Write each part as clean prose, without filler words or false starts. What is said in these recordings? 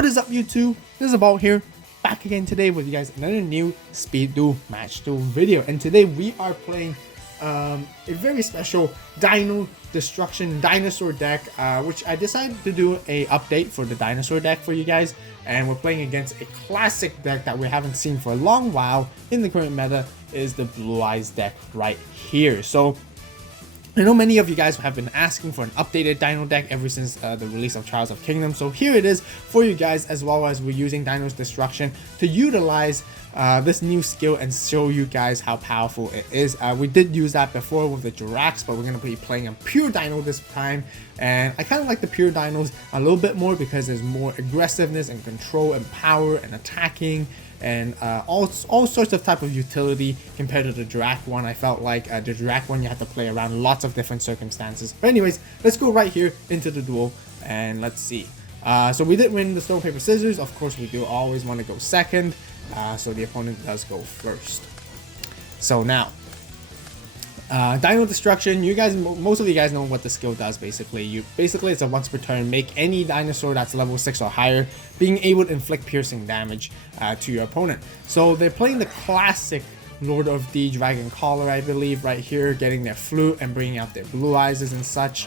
What is up, YouTube? This is AVAULT here, back again today with you guys another new Speed Duel Match Duel video. And today we are playing a very special Dino Destruction Dinosaur deck, which I decided to do a update for the Dinosaur deck for you guys. And we're playing against a classic deck that we haven't seen for a long while in the current meta, is the Blue Eyes deck right here. So I know many of you guys have been asking for an updated Dino deck ever since the release of Trials of Kingdom, so here it is for you guys, as well as we're using Dino's Destruction to utilize this new skill and show you guys how powerful it is. We did use that before with the Jirax, but we're going to be playing a pure Dino this time, and I kind of like the pure Dinos a little bit more because there's more aggressiveness and control and power and attacking and all sorts of type of utility compared to the Jirax one. I felt like the Jirax one you had to play around lots of different circumstances. But anyways, let's go right here into the duel and let's see. So we did win the stone, paper, scissors. Of course, we do always want to go second, so the opponent does go first. So now Dino Destruction, you guys, most of you guys know what the skill does. Basically it's a once per turn, make any dinosaur that's level 6 or higher being able to inflict piercing damage to your opponent. So they're playing the classic Lord of the Dragon Caller, I believe, right here, getting their flute and bringing out their blue eyes and such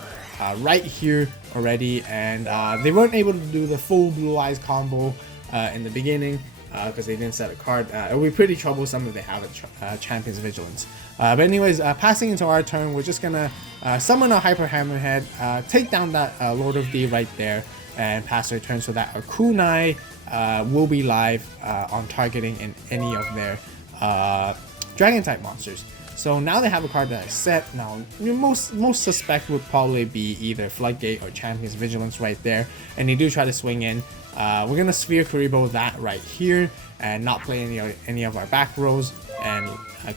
right here already. And they weren't able to do the full blue eyes combo in the beginning, because they didn't set a card. It would be pretty troublesome if they have a Champion's Vigilance. But anyways, passing into our turn, we're just gonna summon a Hyper Hammerhead, take down that Lord of D right there, and pass our turn so that our kunai will be live on targeting in any of their Dragon type monsters. So now they have a card that is set. Now most suspect would probably be either Floodgate or Champion's Vigilance right there, and they do try to swing in. We're gonna Sphere Kuriboh that right here and not play any of our back rows and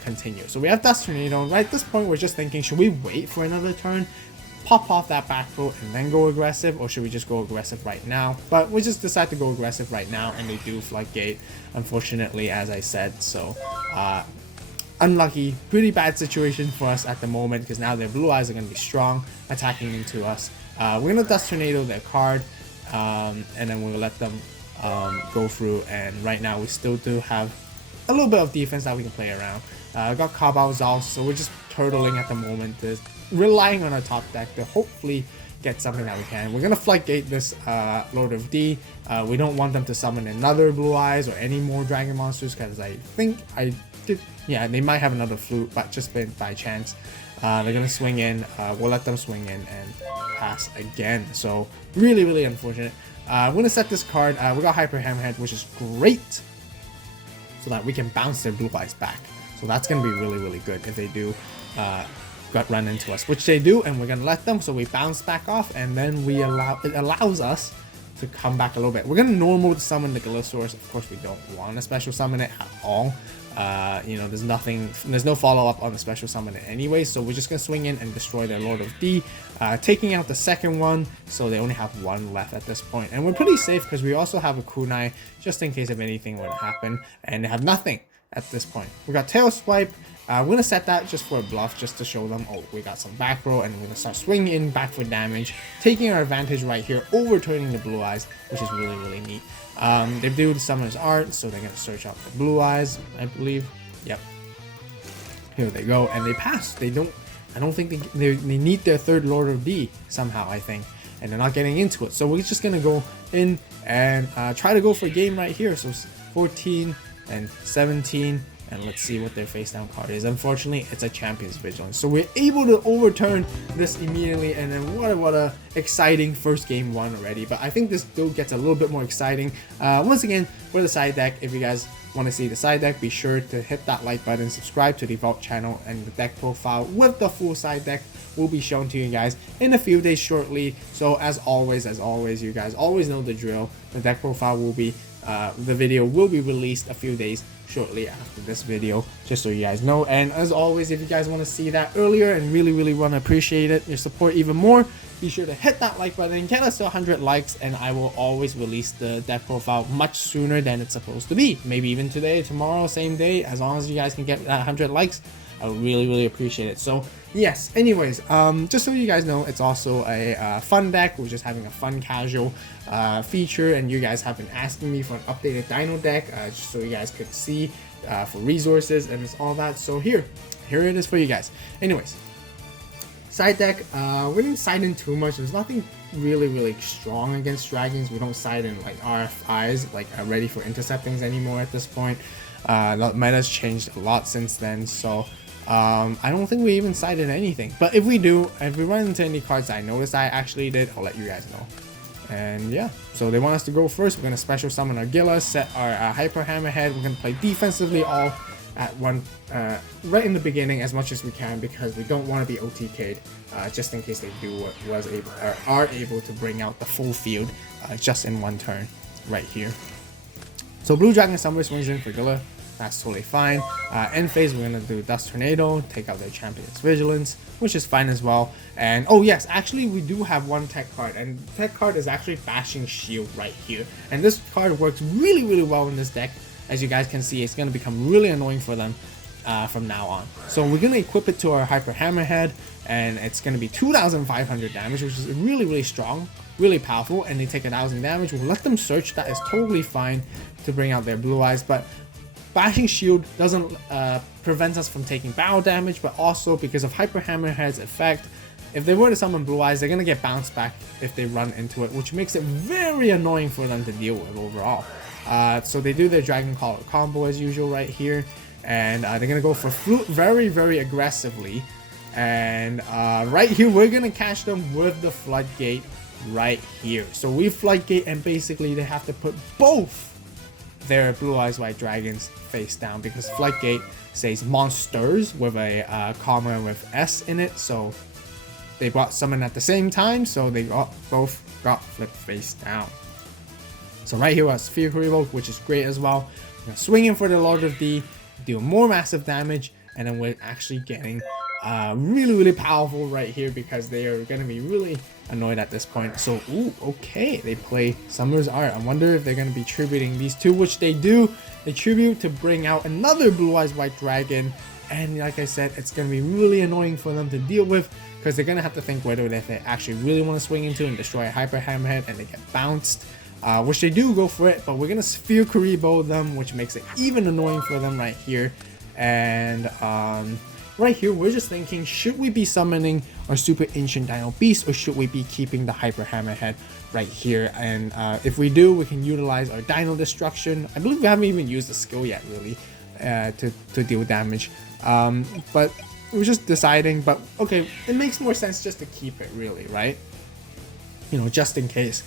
continue. So we have Dust Tornado. Right at this point, we're just thinking, should we wait for another turn, pop off that back row and then go aggressive, or should we just go aggressive right now? But we just decide to go aggressive right now, and they do Floodgate, unfortunately, as I said. So unlucky, pretty bad situation for us at the moment, because now their blue eyes are going to be strong, attacking into us. We're going to Dust Tornado their card, and then we'll let them go through. And right now we still do have a little bit of defense that we can play around. Got Cabal Zal, so we're just turtling at the moment, relying on our top deck to hopefully get something that we can. We're gonna Floodgate this Lord of D. We don't want them to summon another Blue Eyes or any more Dragon monsters, because I think I did. Yeah, they might have another flute, but just by chance. They're gonna swing in. We'll let them swing in and pass again. So really unfortunate. I'm gonna set this card. We got Hyper Hammerhead, which is great, so that we can bounce their blue eyes back. So that's gonna be really good if they do gut run into us, which they do, and we're gonna let them. So we bounce back off, and then it allows us to come back a little bit. We're gonna normal summon the Glysaurus. Of course, we don't want to special summon it at all. You know, there's no follow-up on the special summon anyway, so we're just gonna swing in and destroy their Lord of D, taking out the second one, so they only have one left at this point. And we're pretty safe because we also have a kunai just in case if anything were to happen, and they have nothing at this point. We got Tail Swipe. We're gonna set that just for a bluff, just to show them, oh, we got some back row, and we're gonna start swinging in back for damage, taking our advantage right here, overturning the blue eyes, which is really neat. They do the Summoner's Art, so they're gonna search out the blue eyes, I believe. Yep. Here they go, and they pass. I don't think they need their third Lord of D somehow, I think, and they're not getting into it. So we're just gonna go in and try to go for a game right here. So 14 and 17. And let's see what their face down card is. Unfortunately, it's a Champion's Vigilance. So we're able to overturn this immediately, and then what a exciting first game one already. But I think this still gets a little bit more exciting. Once again, for the side deck, if you guys want to see the side deck, be sure to hit that like button, subscribe to the AVAULT channel, and the deck profile with the full side deck will be shown to you guys in a few days shortly. So as always, you guys always know the drill. The deck profile will be the video will be released a few days shortly after this video, just so you guys know. And as always, if you guys want to see that earlier and really want to appreciate it, your support even more, be sure to hit that like button, get us to 100 likes, and I will always release the deck profile much sooner than it's supposed to be. Maybe even today, tomorrow, same day. As long as you guys can get that 100 likes, I would really appreciate it. So yes, anyways, just so you guys know, it's also a fun deck. We're just having a fun casual feature, and you guys have been asking me for an updated Dino deck, just so you guys could see for resources and it's all that. So here it is for you guys. Anyways, side deck, we didn't side in too much. There's nothing really strong against dragons. We don't side in like RFIs, like ready for interceptings anymore at this point. The meta's changed a lot since then, so I don't think we even sided anything. But if we do, if we run into any cards I noticed I actually did, I'll let you guys know. And yeah, so they want us to go first. We're going to special summon our Gila, set our Hyper Hammerhead. We're going to play defensively all at one, right in the beginning as much as we can, because we don't want to be OTK'd, just in case they are able to bring out the full field just in one turn right here. So Blue Dragon Summoner swings in for Gila. That's totally fine. End phase, we're going to do Dust Tornado, take out their Champion's Vigilance, which is fine as well. And oh yes, actually we do have one tech card, and the tech card is actually Bashing Shield right here. And this card works really well in this deck. As you guys can see, it's going to become really annoying for them from now on. So we're going to equip it to our Hyper Hammerhead, and it's going to be 2,500 damage, which is really strong, really powerful, and they take 1,000 damage. We'll let them search. That is totally fine to bring out their blue eyes, but Bashing Shield doesn't prevent us from taking battle damage, but also because of Hyper Hammerhead's effect, if they were to summon blue eyes, they're going to get bounced back if they run into it, which makes it very annoying for them to deal with overall. So they do their Dragon Collar combo as usual right here, and they're going to go for Flute very aggressively. And right here, we're going to catch them with the Floodgate right here. So we Floodgate, and basically they have to put both their Blue Eyes White Dragons face down, because Floodgate says monsters with a comma with S in it, so they brought summon at the same time, so they both got flipped face down. So right here we have Sphere Revoke, which is great as well. We're gonna swing in for the Lord of D, deal more massive damage, and then we're actually getting really powerful right here, because they are going to be really annoyed at this point. So ooh, okay, they play Summer's Art. I wonder if they're going to be tributing these two, which they do. They tribute to bring out another Blue Eyes White Dragon, and like I said, it's going to be really annoying for them to deal with, because they're going to have to think whether they actually really want to swing into and destroy a Hyper Hammerhead, and they get bounced, which they do go for it, but we're going to Sphere Kuribo them, which makes it even annoying for them right here. And right here, we're just thinking, should we be summoning our Super Ancient Dino Beast, or should we be keeping the Hyper Hammerhead right here? And if we do, we can utilize our Dino Destruction. I believe we haven't even used the skill yet, really, to deal damage. But we're just deciding, but okay, it makes more sense just to keep it, really, right? You know, just in case.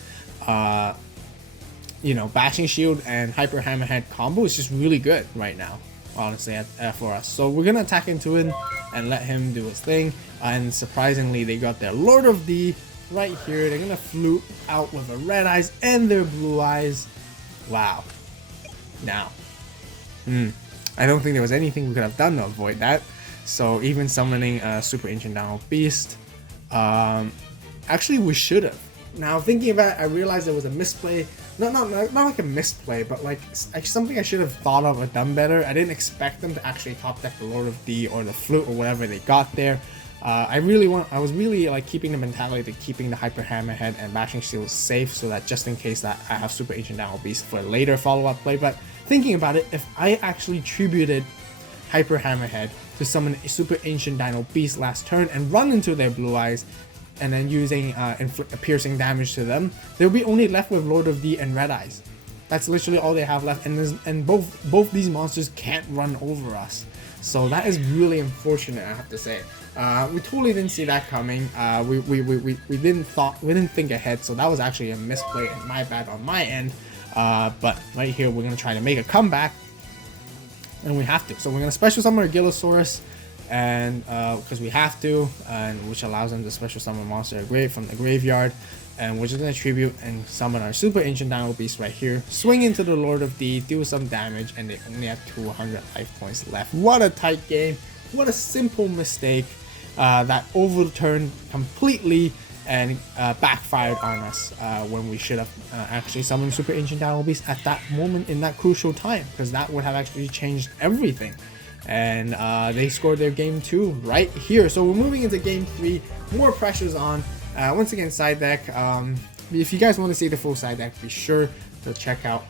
You know, Bashing Shield and Hyper Hammerhead combo is just really good right now, honestly, for us. So we're gonna attack into it and let him do his thing. And surprisingly, they got their Lord of D right here. They're gonna flute out with their red eyes and their blue eyes. Wow. Now, I don't think there was anything we could have done to avoid that. So even summoning a Super Ancient Dino Beast, actually we should have. Now thinking about it, I realized there was a misplay. Not like a misplay, but like something I should have thought of or done better. I didn't expect them to actually top deck the Lord of D or the Flute or whatever they got there. I was really like keeping the mentality to keeping the Hyper Hammerhead and Bashing Shield safe, so that just in case that I have Super Ancient Dino Beast for later follow-up play. But thinking about it, if I actually tributed Hyper Hammerhead to summon a Super Ancient Dino Beast last turn and run into their blue eyes, and then using piercing damage to them, they'll be only left with Lord of D and Red Eyes. That's literally all they have left, and both these monsters can't run over us. So that is really unfortunate, I have to say. We totally didn't see that coming. We didn't think ahead, so that was actually a misplay and my bad on my end. But right here, we're gonna try to make a comeback, and we have to. So we're gonna special summon our Gilosaurus, and because we have to, and which allows them to special summon monster from the graveyard. And we're just gonna tribute and summon our super ancient Dino Beast right here. Swing into the Lord of D, do some damage, and they only have 200 life points left. What a tight game! What a simple mistake that overturned completely and backfired on us when we should have actually summoned super ancient Dino Beast at that moment in that crucial time, because that would have actually changed everything. And they scored their game 2 right here. So we're moving into game 3. More pressure's on. Once again, side deck. If you guys want to see the full side deck, be sure to check out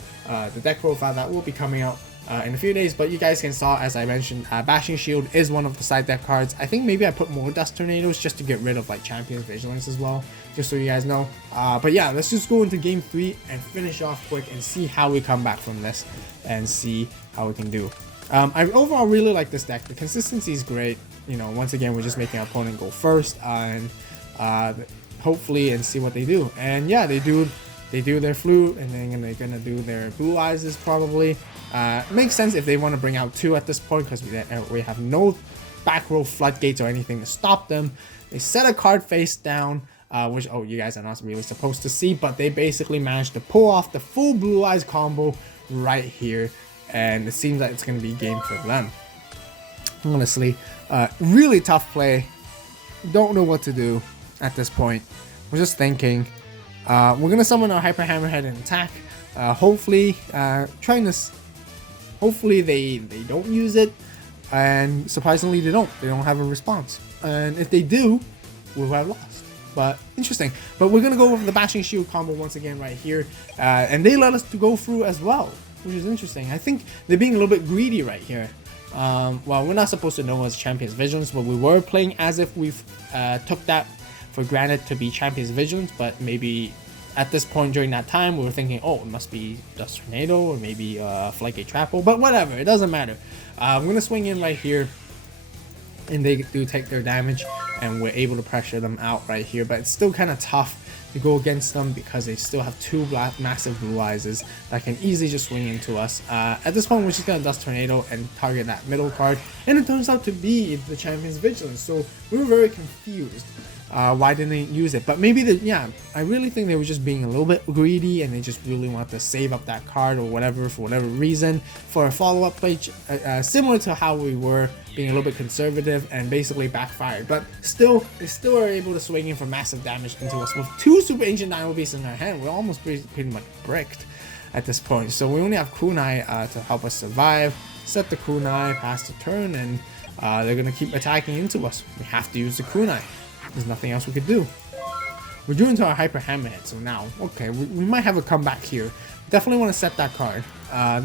the deck profile that will be coming out in a few days. But you guys can saw, as I mentioned, Bashing Shield is one of the side deck cards. I think maybe I put more Dust Tornadoes just to get rid of like Champion's Vigilance as well, just so you guys know. But yeah, let's just go into game 3 and finish off quick and see how we come back from this and see how we can do. I overall really like this deck. The consistency is great. You know, once again, we're just making our opponent go first and hopefully and see what they do. And yeah, they do their flute, and then they're gonna do their blue eyes probably. It makes sense if they want to bring out 2 at this point, because we have no back row floodgates or anything to stop them. They set a card face down, which you guys are not really supposed to see, but they basically managed to pull off the full blue eyes combo right here, and it seems like it's gonna be game for them. Honestly, really tough play. Don't know what to do at this point. We're just thinking. We're gonna summon our Hyper Hammerhead and attack. Hopefully, hopefully they don't use it, and surprisingly they don't. They don't have a response. And if they do, we'll have lost. But interesting. But we're gonna go with the Bashing Shield combo once again right here, and they let us to go through as well, which is interesting. I think they're being a little bit greedy right here. Well, we're not supposed to know as Champion's Vigilance, but we were playing as if we've took that for granted to be Champion's Vigilance, but maybe at this point during that time we were thinking, oh, it must be Dust Tornado or maybe Floodgate Trapple, but whatever, it doesn't matter. I'm gonna swing in right here, and they do take their damage, and we're able to pressure them out right here, but it's still kind of tough to go against them because they still have 2 massive blue eyes that can easily just swing into us. At this point, we're just gonna Dust Tornado and target that middle card, and it turns out to be the Champion's Vigilance, so we were very confused. Why didn't they use it? But maybe I really think they were just being a little bit greedy, and they just really wanted to save up that card or whatever for whatever reason for a follow-up play, similar to how we were being a little bit conservative and basically backfired. But still, they still are able to swing in for massive damage into us with 2 super ancient Dino Beasts in our hand. We're almost pretty much bricked at this point. So we only have Kunai to help us survive. Set the Kunai, pass the turn, and they're gonna keep attacking into us. We have to use the Kunai. There's nothing else we could do. We're due into our Hyper Hammerhead, so now, okay, we might have a comeback here. Definitely want to set that card.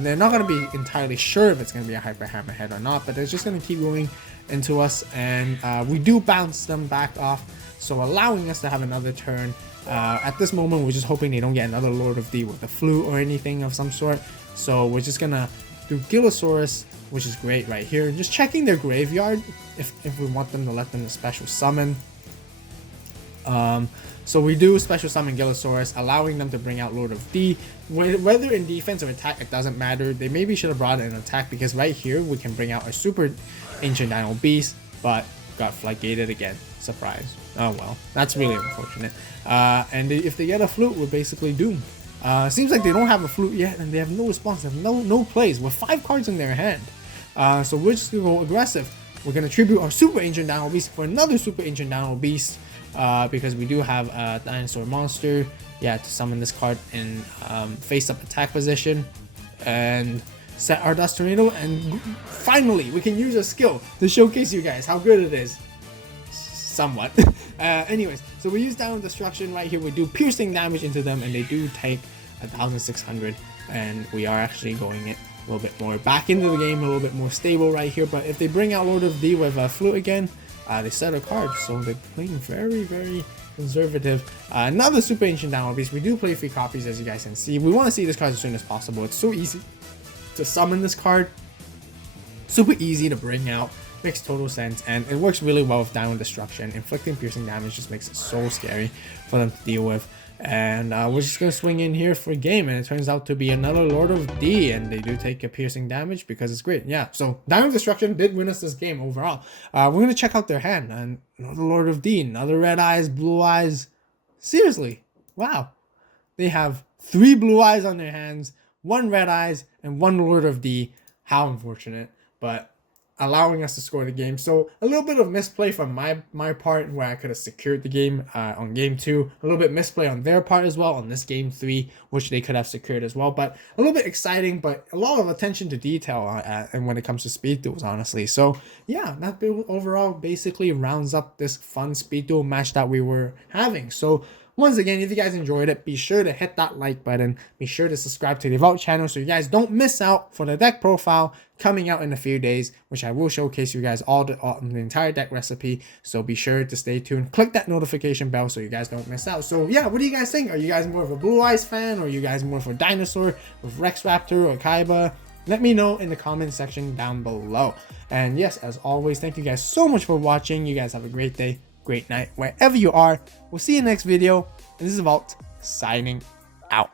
They're not going to be entirely sure if it's going to be a Hyper Hammerhead or not, but they're just going to keep going into us, and we do bounce them back off, so allowing us to have another turn. At this moment, we're just hoping they don't get another Lord of D with a flute or anything of some sort, so we're just going to do Gillosaurus, which is great right here. Just checking their graveyard if we want them to let them to special summon. So we do special summon Gillosaurus, allowing them to bring out Lord of D. Whether in defense or attack, it doesn't matter. They maybe should have brought in an attack, because right here we can bring out a super ancient Dino Beast, but got floodgated again. Surprise. Oh well, that's really unfortunate. And if they get a flute, we're basically doomed. Seems like they don't have a flute yet, and they have no response. They have no plays with 5 cards in their hand. So we're just gonna go aggressive. We're gonna tribute our super ancient Dino Beast for another super ancient Dino Beast. Because we do have a Dinosaur monster, to summon this card in face-up attack position, and set our Dust Tornado, and finally we can use a skill to showcase you guys how good it is. Somewhat. Anyways, so we use Dino Destruction right here. We do piercing damage into them, and they do take 1,600, and we are actually going it a little bit more back into the game, a little bit more stable right here. But if they bring out Lord of D with a flute again, they set a card, so they're playing very, very conservative. Another super ancient Dino Beast. We do play 3 copies, as you guys can see. We want to see this card as soon as possible. It's so easy to summon this card, super easy to bring out, makes total sense, and it works really well with Dino Destruction. Inflicting piercing damage just makes it so scary for them to deal with. And we're just gonna swing in here for a game, and it turns out to be another Lord of D, and they do take a piercing damage because it's great. Yeah, so Dino Destruction did win us this game overall. We're gonna check out their hand, and another Lord of D, another red eyes, blue eyes. Seriously, wow, they have 3 blue eyes on their hands, 1 red eyes, and 1 Lord of D. How unfortunate, but allowing us to score the game. So a little bit of misplay from my part, where I could have secured the game on game 2. A little bit misplay on their part as well on this game 3, which they could have secured as well. But a little bit exciting, but a lot of attention to detail and when it comes to speed duels, honestly. So yeah, that overall basically rounds up this fun speed duel match that we were having. So once again, if you guys enjoyed it, be sure to hit that like button. Be sure to subscribe to the AVAULT channel so you guys don't miss out for the deck profile coming out in a few days, which I will showcase you guys all the entire deck recipe. So be sure to stay tuned. Click that notification bell so you guys don't miss out. So yeah, what do you guys think? Are you guys more of a Blue Eyes fan, or are you guys more for Dinosaur with Rex Raptor or Kaiba? Let me know in the comment section down below. And yes, as always, thank you guys so much for watching. You guys have a great day, great night, wherever you are. We'll see you in the next video. And this is AVAULT signing out.